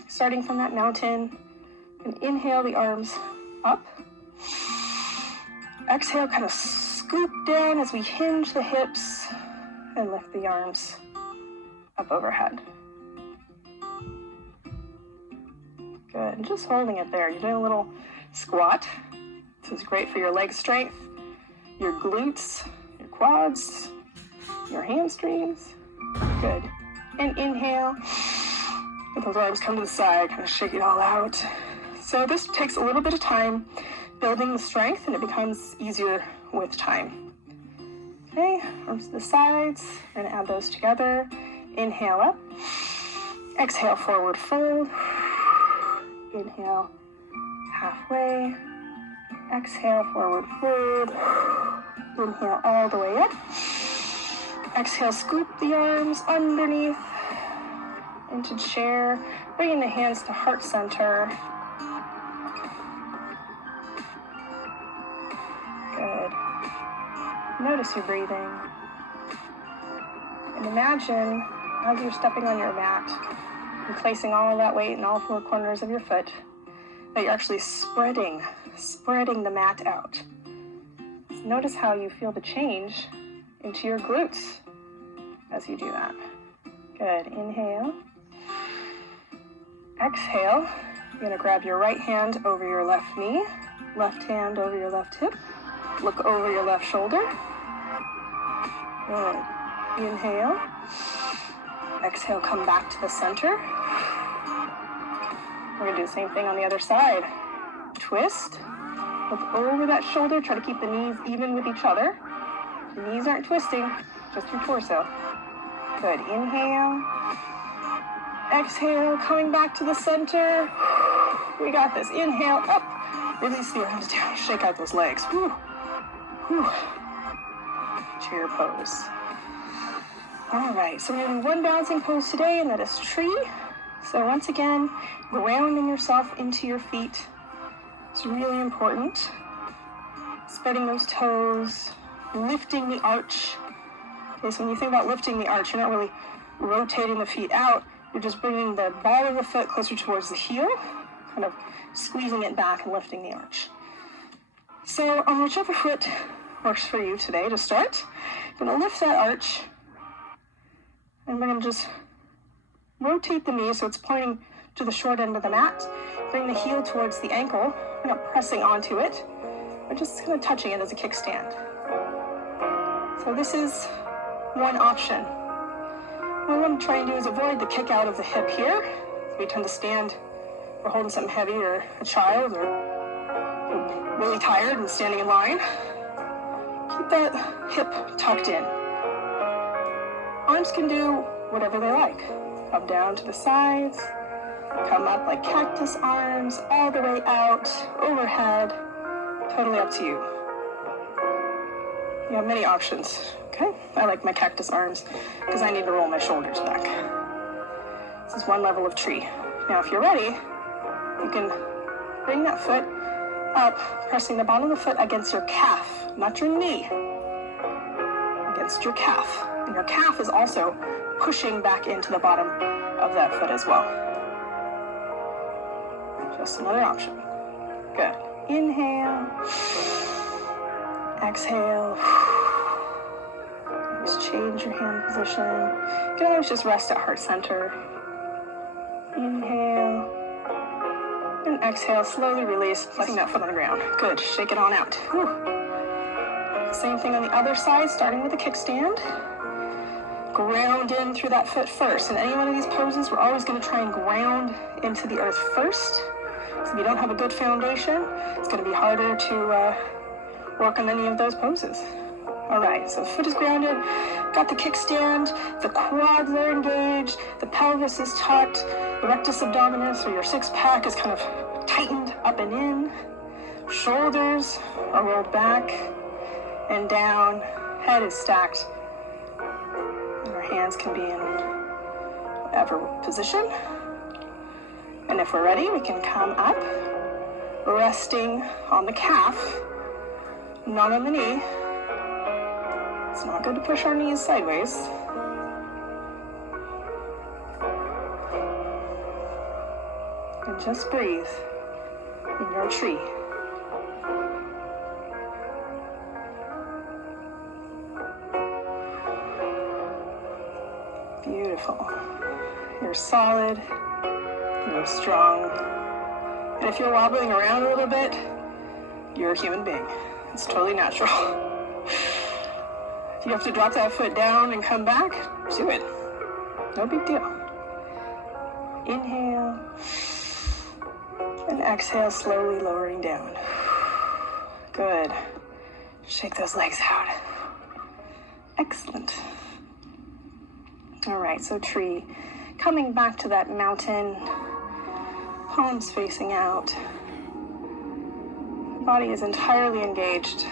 Starting from that mountain. And inhale the arms up. Exhale, kind of scoop down as we hinge the hips and lift the arms up overhead. Good, and just holding it there. You're doing a little squat. This is great for your leg strength, your glutes, your quads, your hamstrings. Good. And inhale. Let those arms come to the side, kind of shake it all out. So this takes a little bit of time building the strength, and it becomes easier with time. Okay, arms to the sides, and add those together. Inhale up. Exhale, forward fold. Inhale, halfway. Exhale, forward fold. Inhale all the way up. Exhale, scoop the arms underneath into chair. Bringing the hands to heart center. Good. Notice your breathing. And imagine as you're stepping on your mat and placing all of that weight in all four corners of your foot, that you're actually spreading the mat out. So notice how you feel the change into your glutes as you do that. Good. Inhale. Exhale. You're going to grab your right hand over your left knee, left hand over your left hip. Look over your left shoulder. Good. Inhale. Exhale, come back to the center. We're going to do the same thing on the other side. Twist. Look over that shoulder. Try to keep the knees even with each other. The knees aren't twisting, just your torso. Good. Inhale. Exhale, coming back to the center. We got this. Inhale, up. Release the arms down. Shake out those legs. Whew. Whew. Chair pose. All right, so we're going to do one bouncing pose today, and that is tree. So once again, grounding yourself into your feet is really important. Spreading those toes, lifting the arch. Okay, so when you think about lifting the arch, you're not really rotating the feet out. You're just bringing the ball of the foot closer towards the heel, kind of squeezing it back and lifting the arch. So on whichever foot works for you today to start, you're going to lift that arch, and we're going to just rotate the knee so it's pointing to the short end of the mat. Bring the heel towards the ankle. We're not pressing onto it. We're just kind of touching it as a kickstand. So this is one option. What we want to try and do is avoid the kick out of the hip here. So we tend to stand, we're holding something heavy, or a child, or really tired and standing in line. Keep that hip tucked in. Arms can do whatever they like. Come down to the sides, come up like cactus arms, all the way out, overhead, totally up to you. You have many options, okay? I like my cactus arms because I need to roll my shoulders back. This is one level of tree. Now, if you're ready, you can bring that foot up, pressing the bottom of the foot against your calf, not your knee, against your calf. And your calf is also pushing back into the bottom of that foot as well. Just another option. Good. Inhale. Exhale. Just change your hand position. You can always just rest at heart center. Inhale. And exhale. Slowly release, placing that foot on the ground. Good. Shake it on out. Whew. Same thing on the other side, starting with a kickstand. Ground in through that foot first. In any one of these poses, we're always going to try and ground into the earth first. So if you don't have a good foundation, it's going to be harder to work on any of those poses. All right, so foot is grounded, got the kickstand, the quads are engaged, the pelvis is tucked, the rectus abdominis, or your six-pack, is kind of tightened up and in. Shoulders are rolled back and down. Head is stacked. And our hands can be in whatever position. And if we're ready, we can come up, resting on the calf, not on the knee. It's not good to push our knees sideways. And just breathe in your tree. Beautiful. You're solid. You're strong. And if you're wobbling around a little bit, you're a human being. It's totally natural. If you have to drop that foot down and come back, do it. No big deal. Inhale. And exhale, slowly lowering down. Good. Shake those legs out. Excellent. All right, so tree. Coming back to that mountain. Palms facing out. Body is entirely engaged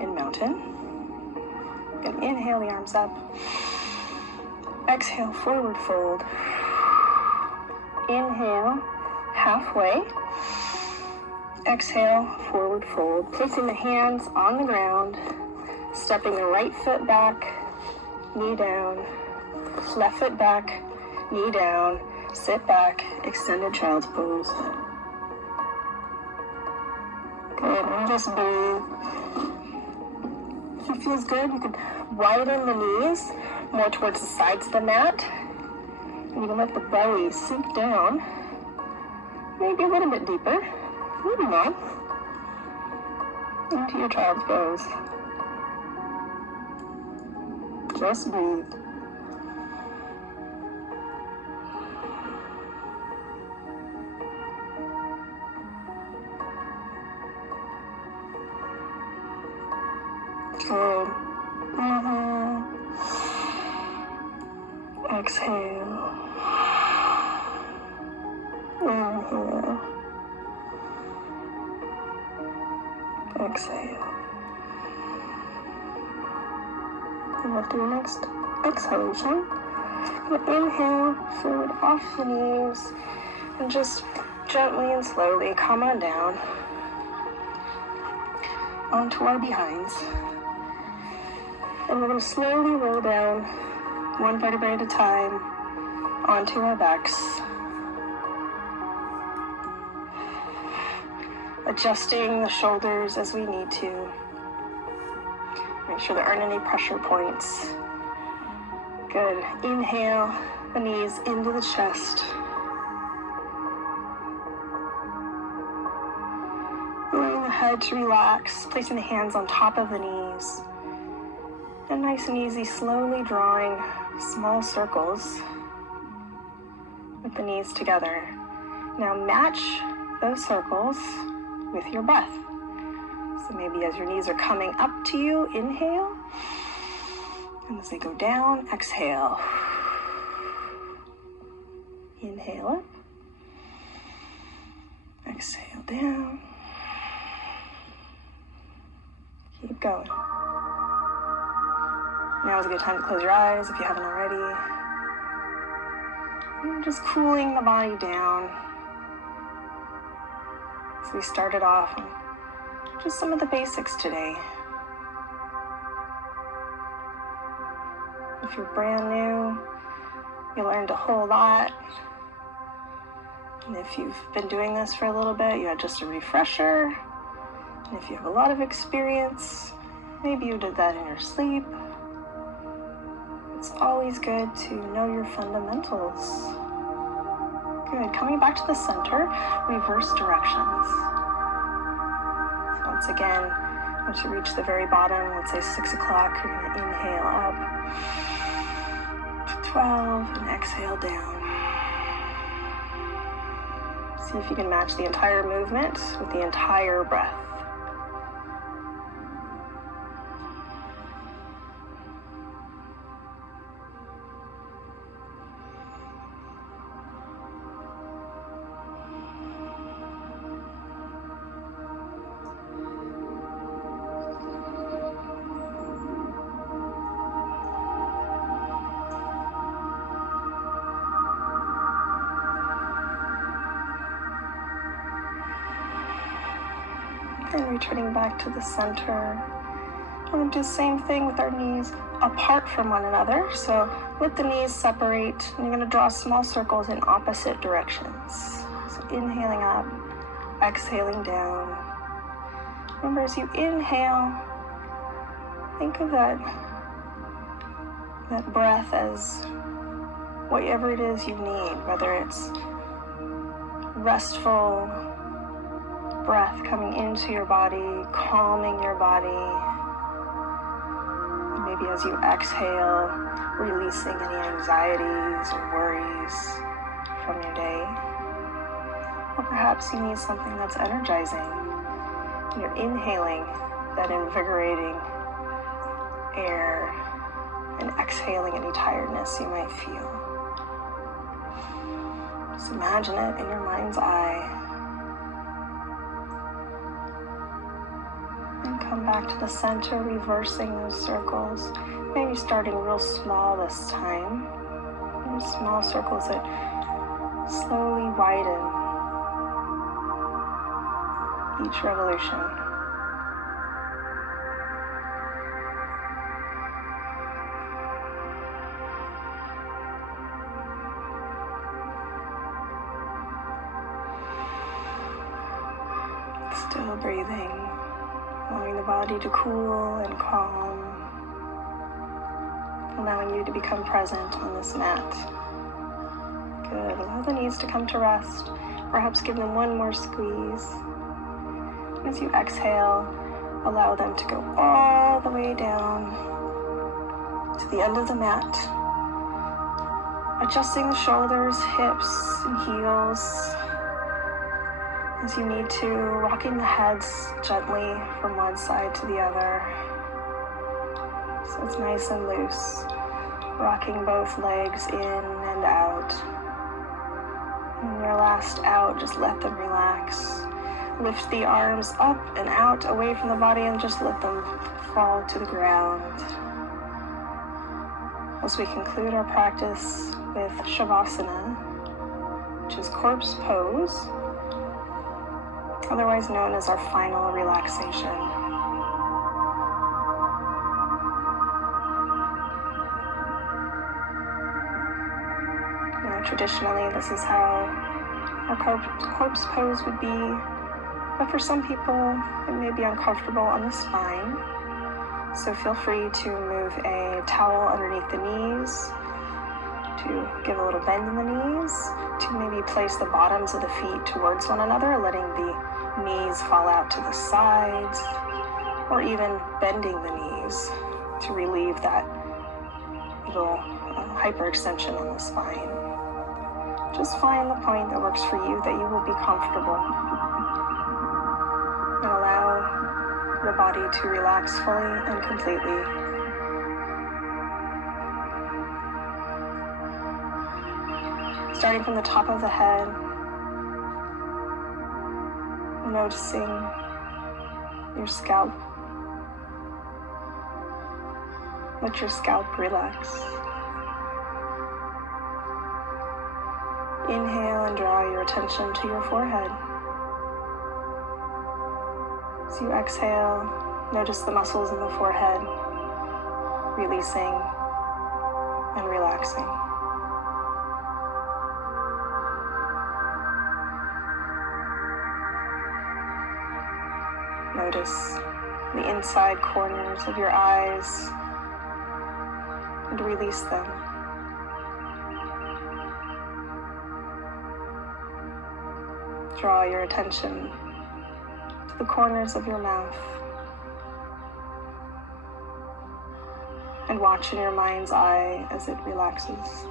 in mountain. You can inhale the arms up. Exhale, forward fold. Inhale, halfway. Exhale, forward fold. Placing the hands on the ground. Stepping the right foot back. knee down, left foot back, knee down, sit back, extended child's pose. Good, and just breathe. If it feels good, you can widen the knees more towards the sides of the mat. And you can let the belly sink down, maybe a little bit deeper, maybe not, into your child's pose. Just breathe. Good. Inhale. Exhale. Inhale. Exhale. And after your next exhalation, inhale forward off the knees and just gently and slowly come on down onto our behinds. And we're going to slowly roll down one vertebrae at a time onto our backs, adjusting the shoulders as we need to. Make sure there aren't any pressure points. Good. Inhale the knees into the chest. Allowing the head to relax, placing the hands on top of the knees. And nice and easy, slowly drawing small circles with the knees together. Now match those circles with your breath. So maybe as your knees are coming up to you, inhale. And as they go down, exhale. Inhale up. Exhale down. Keep going. Now is a good time to close your eyes if you haven't already. And just cooling the body down. So we started off on just some of the basics today. If you're brand new, you learned a whole lot. And if you've been doing this for a little bit, you had just a refresher. And if you have a lot of experience, maybe you did that in your sleep. It's always good to know your fundamentals. Good. Coming back to the center, reverse directions. So once again, once you reach the very bottom, let's say 6 o'clock, you're going to inhale up to 12 and exhale down. See if you can match the entire movement with the entire breath. And returning back to the center. We're going to do the same thing with our knees apart from one another. So let the knees separate, and you're going to draw small circles in opposite directions. So inhaling up, exhaling down. Remember, as you inhale, think of that breath as whatever it is you need, whether it's restful breath coming into your body, calming your body. And maybe as you exhale, releasing any anxieties or worries from your day. Or perhaps you need something that's energizing. And you're inhaling that invigorating air and exhaling any tiredness you might feel. Just imagine it in your mind's eye. And come back to the center, reversing those circles. Maybe starting real small this time. And small circles that slowly widen each revolution. Still breathing, allowing the body to cool and calm, allowing you to become present on this mat. Good. Allow the knees to come to rest. Perhaps give them one more squeeze. As you exhale, allow them to go all the way down to the end of the mat. Adjusting the shoulders, hips, and heels as you need to, rocking the heads gently from one side to the other. So it's nice and loose. Rocking both legs in and out. And your last out, just let them relax. Lift the arms up and out away from the body and just let them fall to the ground. As we conclude our practice with Shavasana, which is corpse pose, otherwise known as our final relaxation. Traditionally, this is how our corpse pose would be, but for some people, it may be uncomfortable on the spine. So feel free to move a towel underneath the knees, to give a little bend in the knees, to maybe place the bottoms of the feet towards one another, letting the knees fall out to the sides, or even bending the knees to relieve that little hyperextension on the spine. Just find the point that works for you, that you will be comfortable, and allow your body to relax fully and completely. Starting from the top of the head, noticing your scalp. Let your scalp relax. Inhale and draw your attention to your forehead. As you exhale, notice the muscles in the forehead releasing and relaxing. Notice the inside corners of your eyes and release them. Draw your attention to the corners of your mouth and watch in your mind's eye as it relaxes.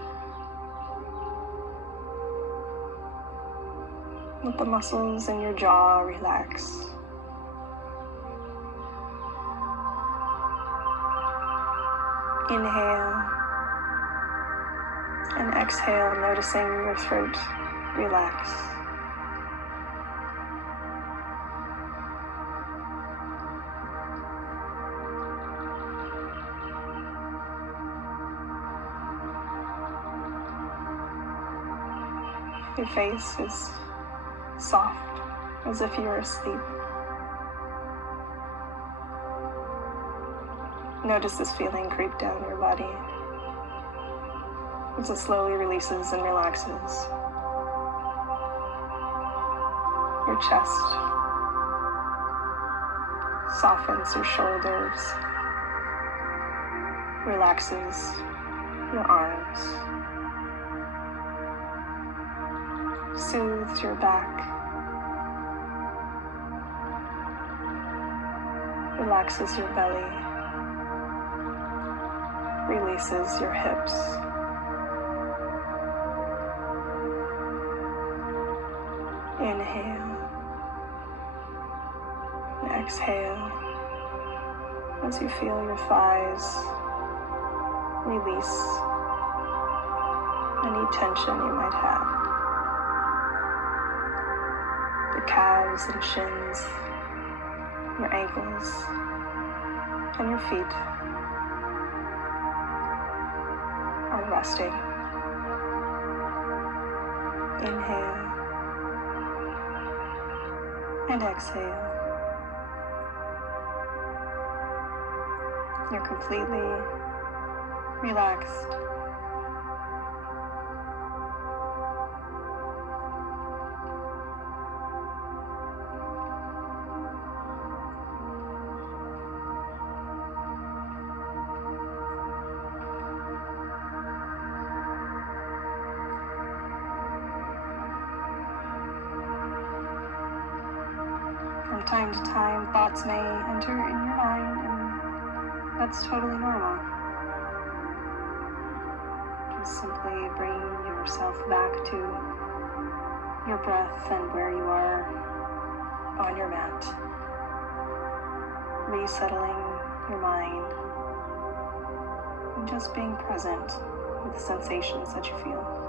Let the muscles in your jaw relax. Inhale and exhale, noticing your throat relax. Your face is soft, as if you were asleep. Notice this feeling creep down your body as it slowly releases and relaxes. Your chest softens your shoulders, relaxes your arms, soothes your back, relaxes your belly, releases your hips. Inhale and exhale as you feel your thighs release any tension you might have. Your calves and shins, your ankles, and your feet are resting. Inhale and exhale. You're completely relaxed. From time to time, thoughts may enter in your mind, and that's totally normal. Just simply bring yourself back to your breath and where you are on your mat, resettling your mind, and just being present with the sensations that you feel.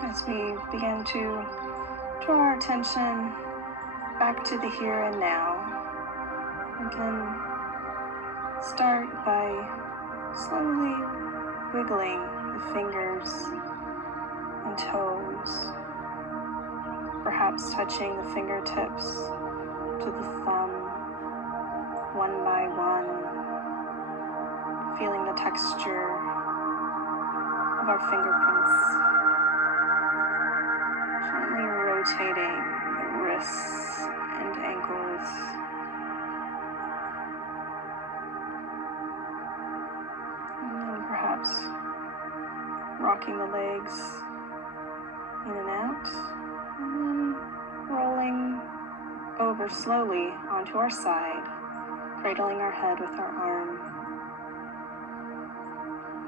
As we begin to draw our attention back to the here and now, we can start by slowly wiggling the fingers and toes, perhaps touching the fingertips to the thumb one by one, feeling the texture of our fingerprints. Gently rotating the wrists and ankles. And then perhaps rocking the legs in and out. And then rolling over slowly onto our side, cradling our head with our arm.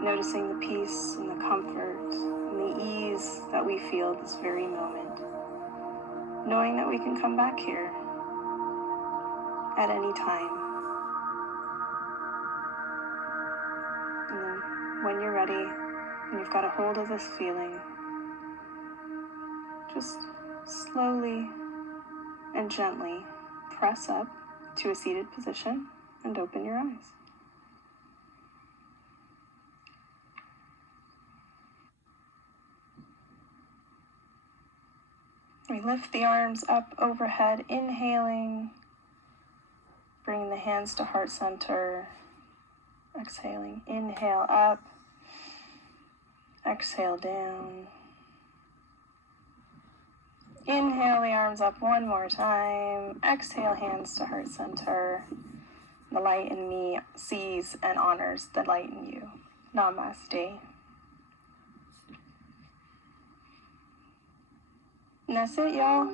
Noticing the peace and the comfort and the ease that we feel this very moment. Knowing that we can come back here at any time. And then when you're ready and you've got a hold of this feeling, just slowly and gently press up to a seated position and open your eyes. We lift the arms up overhead, inhaling, bringing the hands to heart center, exhaling, inhale up, exhale down. Inhale the arms up one more time, exhale hands to heart center. The light in me sees and honors the light in you. Namaste. And that's it, y'all.